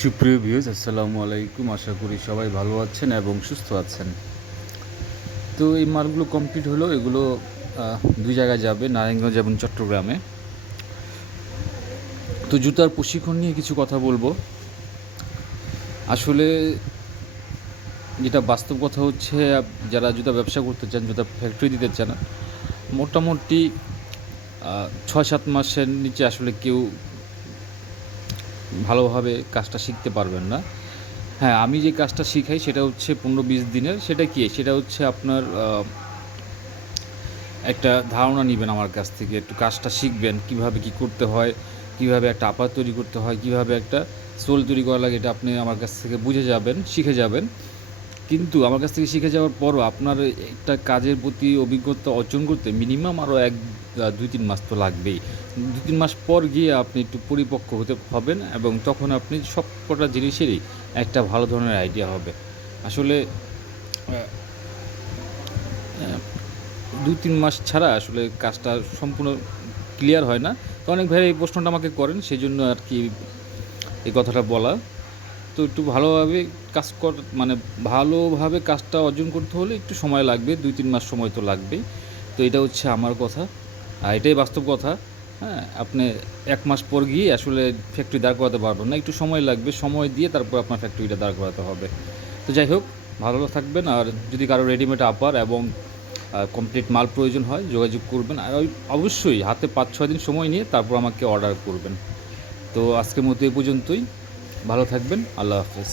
সুপ্রিয় ভিউয়ার্স, আসসালামু আলাইকুম। আশা করি সবাই ভালো আছেন এবং সুস্থ আছেন। তো এই মালগুলো কমপ্লিট হলো। এগুলো দুই জায়গায় যাবে, নারায়ণগঞ্জ এবং চট্টগ্রামে। তো জুতার প্রশিক্ষণ নিয়ে কিছু কথা বলবো। আসলে যেটা বাস্তব কথা হচ্ছে, যারা জুতা ব্যবসা করতে চান, জুতা ফ্যাক্টরি দিতে চান, মোটামুটি ৬-৭ মাসের নিচে আসলে কেউ ভালোভাবে কাজটা শিখতে পারবেন না। হ্যাঁ, আমি যে কাজটা শিখাই সেটা হচ্ছে ১৫-২০ দিনের। সেটা কি? সেটা হচ্ছে আপনার একটা ধারণা নিবেন আমার কাছ থেকে, একটু কাজটা শিখবেন, কিভাবে কি করতে হয়, কিভাবে একটা আপার তৈরি করতে হয়, কিভাবে একটা সোল তৈরি করা লাগে, এটা আপনি আমার কাছ থেকে বুঝে যাবেন, শিখে যাবেন। কিন্তু আমার কাছ থেকে শিখে যাওয়ার পরও আপনার একটা কাজের প্রতি অভিজ্ঞতা অর্জন করতে মিনিমাম আরও ২-৩ মাস তো লাগবেই। ২-৩ মাস পর গিয়ে আপনি একটু পরিপক্ক হতে হবেন এবং তখন আপনি সবকটা জিনিসেরই একটা ভালো ধরনের আইডিয়া হবে। আসলে আ আ ২-৩ মাস ছাড়া আসলে কাজটা সম্পূর্ণ ক্লিয়ার হয় না। তো অনেক ভাইরা এই প্রশ্নটা আমাকে করেন, সেজন্য আরকি এই কথাটা বলা। তো একটু ভালোভাবে কাজ মানে ভালোভাবে কাজটা অর্জন করতে হলে একটু সময় লাগবে, ২-৩ মাস সময় তো লাগবেই। তো এটা হচ্ছে আমার কথা। আর এটাই বাস্তব কথা। হ্যাঁ? আপনি ১ মাস পর গিয়ে আসলে ফ্যাক্টরি দাঁড় করাতে পারবেন না। একটু সময় লাগবে। সময় দিয়ে তারপর আপনার ফ্যাক্টরিটা দাঁড় করাতে হবে। তো যাই হোক, ভালো থাকবেন। আর যদি কারো রেডিমেড আপার এবং কমপ্লিট মাল প্রয়োজন হয়, যোগাযোগ করবেন। আর অবশ্যই হাতে ৫-৬ দিন সময় নিয়ে তারপর আমাকে অর্ডার করবেন। তো আজকের মতো এ পর্যন্তই। ভালো থাকবেন। আল্লাহ হাফেজ।